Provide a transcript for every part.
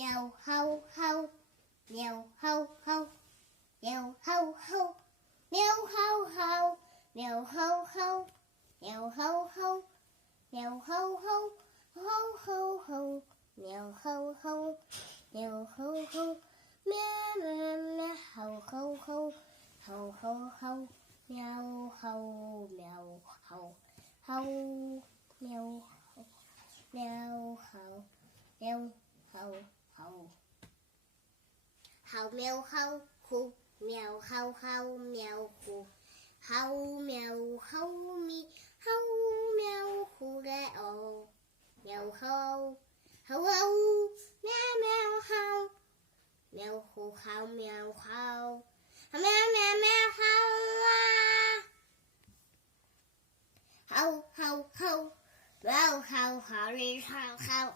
Mèo hâu hâu, mèo hâu hâu, mèo hâu hâu, mèo hâu hâu, mèo hâu hâu, mèo hâu hâu, mèo hâu hâu, hâu hâu hâu, mèo hâu hâu, mèo hâu hâu, mèo mèo mèo hâu hâu hâu, hâu hâu hâu, mèo hâu mèo hâu hâu, mèo mèo hâu mèo hâu hâu, hâu mèo hâu khu, mèo hâu hâu mèo khu, hâu mèo hâu mi, hâu mèo khu rê ô, mèo hâu hâu hâu, mèo mèo hâu, mèo khu hâu mèo hâu, mèo mèo mèo hâu à, hâu hâu hâu. Wow, how, hurry, how, hurry,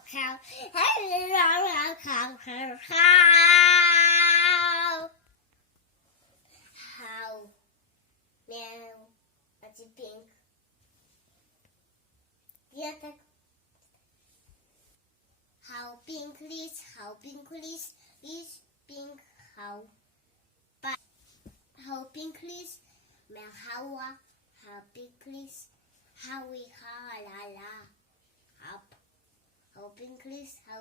how, meow, that's a pink. Yeah, how pink is pink, but how pink is, meow, how pink is. Howie ha la la, hop, hoping Chris, ha,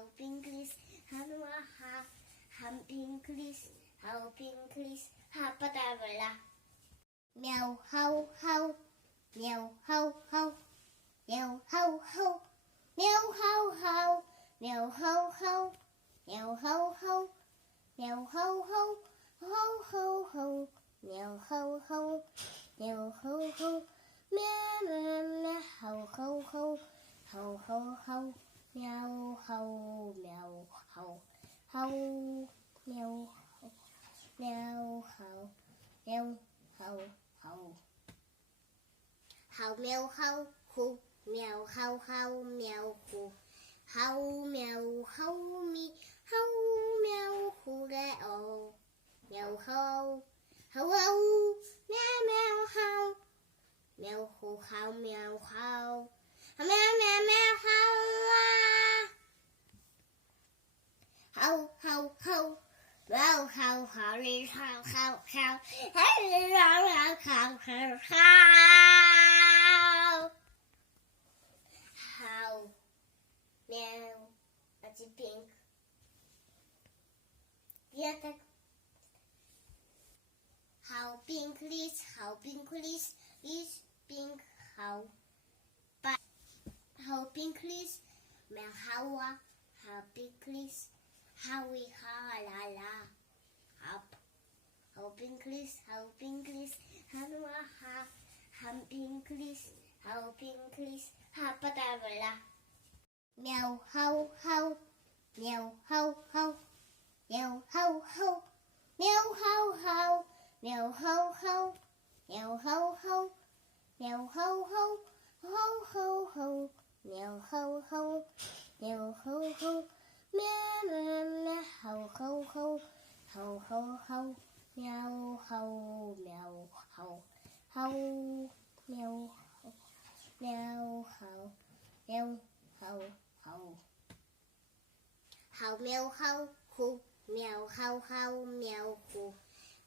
humping Chris, hapadavla. Meow ho ho, meow ho ho, meow ho ho, meow ho ho, meow ho ho, meow ho ho, meow ho ho, ho ho ho, meow ho ho, meow ho ho. Meow meow meow, ho ho ho, ho ho ho, meow ho, meow ho, ho, meow ho, meow ho, meow ho ho. Ho meow ho hu, meow ho ho meow hu, ho meow ho mi, ho meow hu re o, meow ho, ho ho, meow meow ho. Meow ho how, meow how, meow meow meow how, ho ho ho, meow how hurry how, hurry how, how, meow, that's a pink. Yeah, that. How pink is pink how, but how pink is, meow how pink is, howie ha la la, hop, how pink is, hanwa ha, pink is, hapadavla. Meow how how, meow how how, meow how how, meow how how, meow how how, meow how how. Meow ho ho, ho ho ho, meow ho ho, meow ho ho, meow meow meow, ho ho ho, ho ho ho, meow ho, meow ho, ho, meow ho, meow ho, meow ho ho. How meow ho hu, meow ho ho meow hu,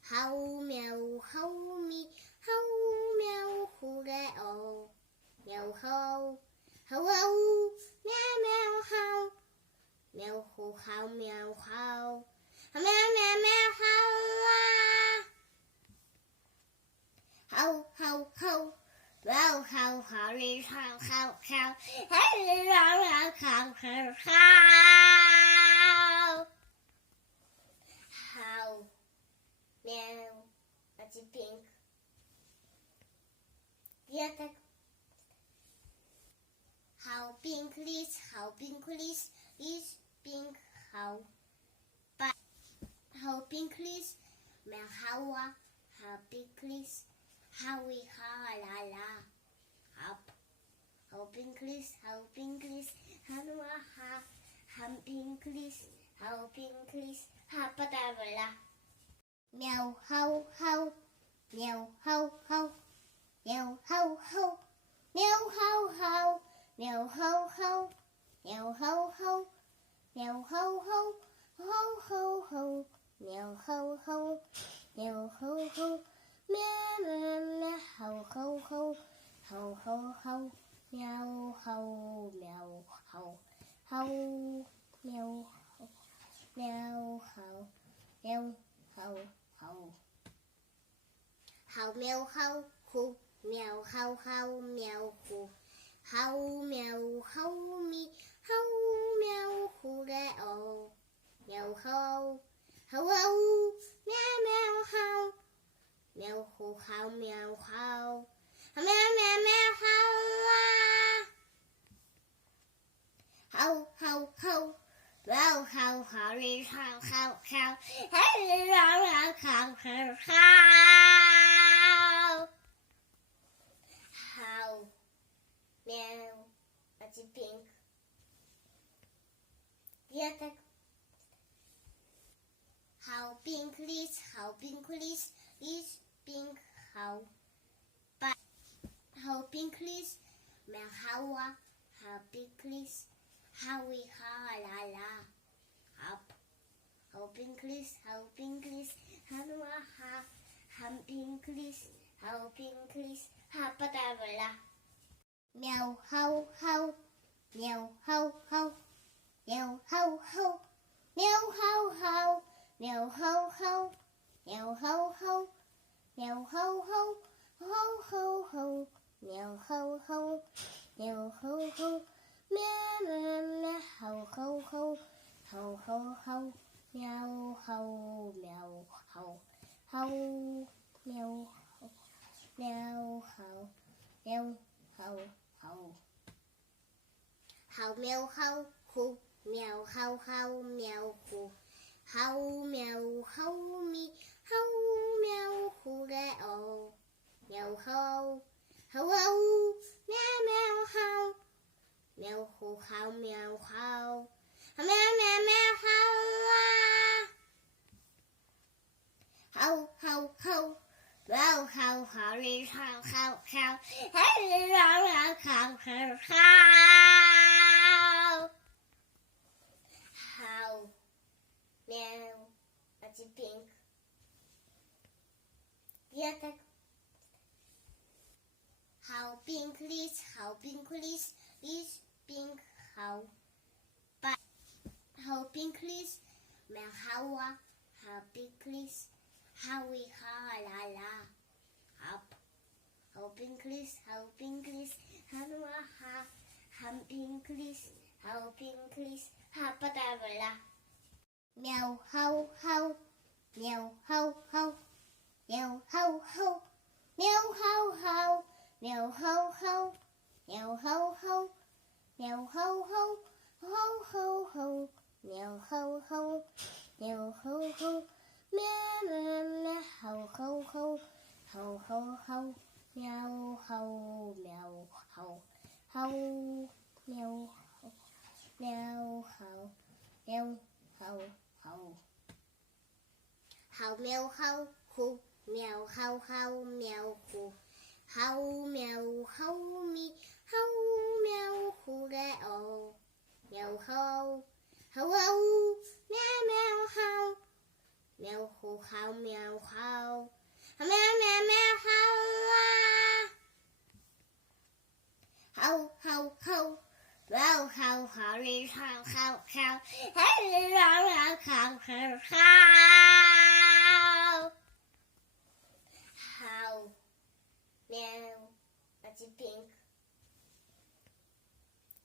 how meow ho mi. Ho meow hu re o, meow ho, ho ho, meow meow ho, meow hu how meow ho, meow meow meow ho, ho ho, meow ho hurry how, hurry how, meow, that's a pink. Yeah, that. How pink is pink how, but how pink is, meow how pink is, howie ha la la, hop, how pink is, hanwa ha, pink is, hapadavla. Meow ho ho, meow ho ho. Meow ho ho, meow ho ho, meow ho ho, meow ho ho, meow ho ho, ho ho ho, meow ho ho, meow ho ho, meow meow meow, ho ho ho, ho ho ho, meow ho, meow ho, ho, meow ho, meow ho, meow ho ho. Hầu mèo hầu khu, mèo hầu hầu mèo khu, hầu mèo hầu mi, hầu mèo khu ra ồ, mèo hầu hầu hầu, mèo mèo hầu, mèo khu hầu mèo hầu, mèo mèo mèo hầu à, hầu hầu hầu. Well, how is how meow it's pink. Yeah, tak. How pink is pink how but how pink is meow how pink is how we ha la la up how pink is how pink is ha patavla meow how meow how meow how meow how meow how meow how meow how ho meow how meow ho meow meow meow ho meow ho meow ho meow ho meow ho hầu mèo hầu khu mèo hầu mèo khu hầu mèo hầu mi hầu mèo khu ra ồ mèo hầu hầu mèo mèo hầu mèo khu hầu mèo hầu mèo mèo mèo hầu à hầu well how is how meow it's pink. Yeah, tak. How pink is pink how but how pink is meow how pink is how we ha la la up how pink is ha pink is ha patavla meow how meow how meow how meow how meow how meow how meow how ho meow how meow ho meow meow meow ho meow ho meow ho meow ho hầu mèo hầu khu mèo hầu mèo khu hầu mèo hầu mi hầu mèo khu ra ồ mèo hầu mèo mèo hầu mèo khu hầu mèo hầu mèo mèo mèo hầu à hầu well how is how meow it's pink.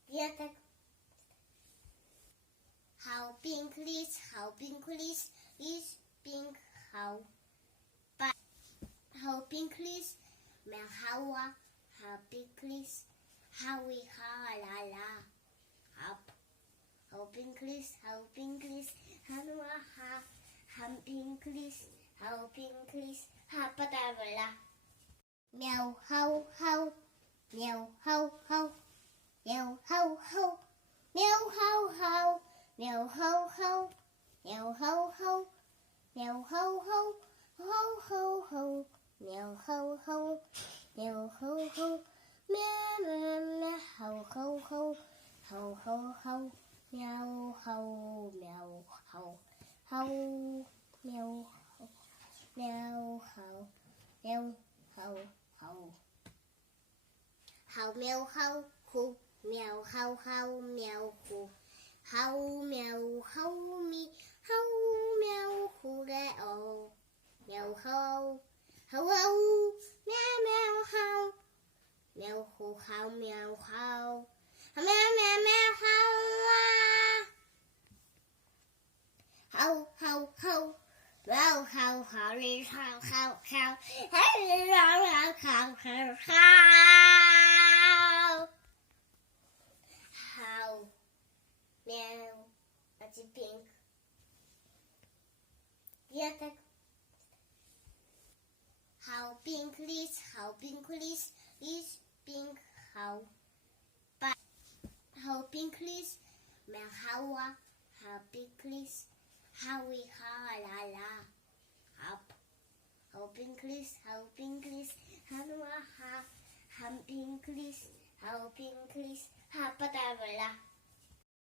Yeah, tak. How pink is pink how but how pink is meow how pink is how we ha la la up how pink is ha pink is ha patavla meow how meow how meow how meow how meow how meow how meow how meow how meow ho meow meow meow ho Meow, how, meow, how, how, meow, how, meow, how, meow, how, how. How, meow, how, who, meow, how, meow, who. How, meow, how, me, how, meow, who, they all. Meow, how, how, meow, meow, how. Meow, who, how, meow, how. Meow, meow, meow, how. How, how, how. Meow, how, how, how, how, how. How, how, how, how. How. Meow. That's a pink. Yeah, tak. How pink is, is pink, how. But how pink is, meow, how pink is, how we ha la la. How pink is, how pink is, how pink is, how pink is, how pink is, how